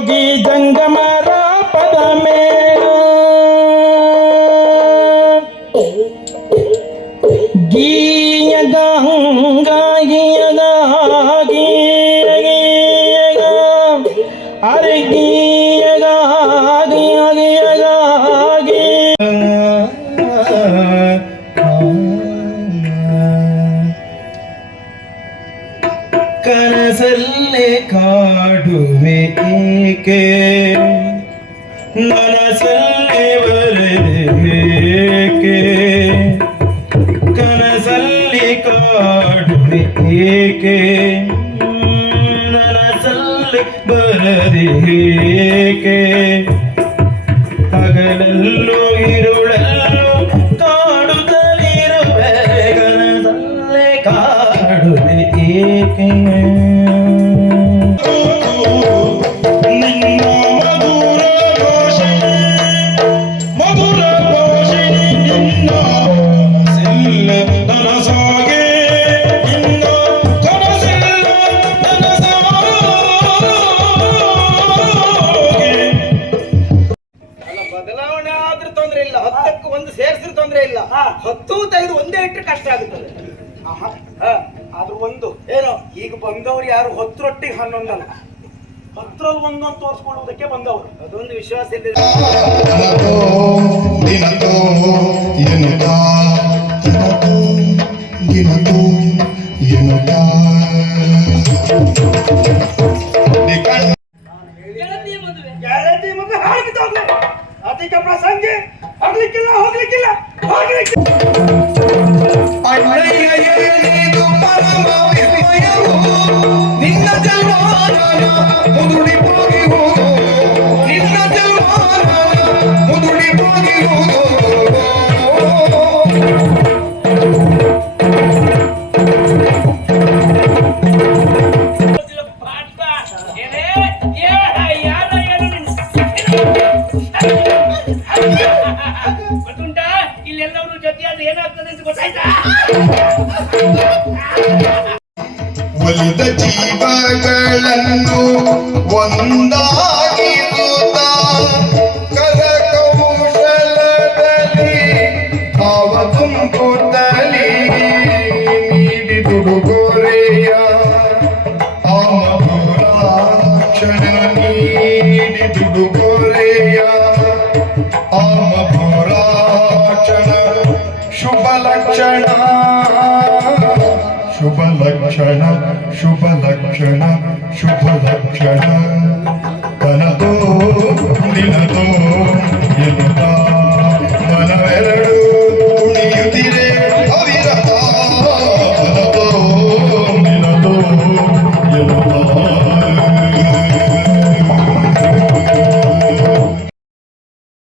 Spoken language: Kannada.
जंग जंगमरा पद में ಏಕೆ ಮನಸ್ಸಲ್ಲಿ ಬರದೇಕೆ ಕನಸಲ್ಲಿ ಕಾಡುವೆ ಏಕೆ? ನನಸಲ್ಲಿ ಬರದೇಕೆ ಹಗಲಲ್ಲೂ ಇರುಳಲ್ಲೂ ಕಾಡುತ್ತಲಿರುವೆ ಕನಸಲ್ಲೇ ಕಾಡುವೆ ಏಕೆ? ತೊಂದ್ರೆ ಇಲ್ಲ. ಹತ್ತು ತೆಗೆದು ಒಂದೇ ಇಟ್ಟರೆ ಕಷ್ಟ ಆಗುತ್ತದೆ. ಅದು ಒಂದು. ಏನು? ಈಗ ಬಂದವರು ಯಾರು ಹತ್ತರೊಟ್ಟಿಗೆ ಹನ್ನೊಂದಲ್ಲ. ಹತ್ತರಲ್ಲಿ ಒಂದೊಂದು ತೋರಿಸ್ಕೊಳ್ಳುವುದಕ್ಕೆ ಬಂದವರು. ಅದೊಂದು ವಿಶ್ವಾಸ ಇದೆ ಅಧಿಕ ಪ್ರಸಂಗಿ. ಹೋಗ್ಲಿಕ್ಕಿಲ್ಲ ಹೋಗ್ಲಿಕ್ಕಿಲ್ಲ ಹೋಗ್ಲಿಕ್ಕಿಲ್ಲ. ನಿನ್ನ ಜನ್ಮಾನ ಇಲ್ಲೆಲ್ಲರೂ ಜೊತೆಯಾದ್ರೆ ಏನಾಗ್ತದೆ ಅಂತ ಗೊತ್ತಾಯ್ತಾ? ಒಲಿದ ಜೀವಗಳನ್ನು ಒಂದಾಗಿ ಕರಕೌಶಲದಲ್ಲಿ ಭಾವ ತುಂಬುತ್ತಲಿ ನೀಡಿ ನೀಡಿ ದುಡುಗೊರೆಯ शुभलक्षण शुभलक्षण शुभलक्षण शुभलक्षण शुभलक्षण तनतो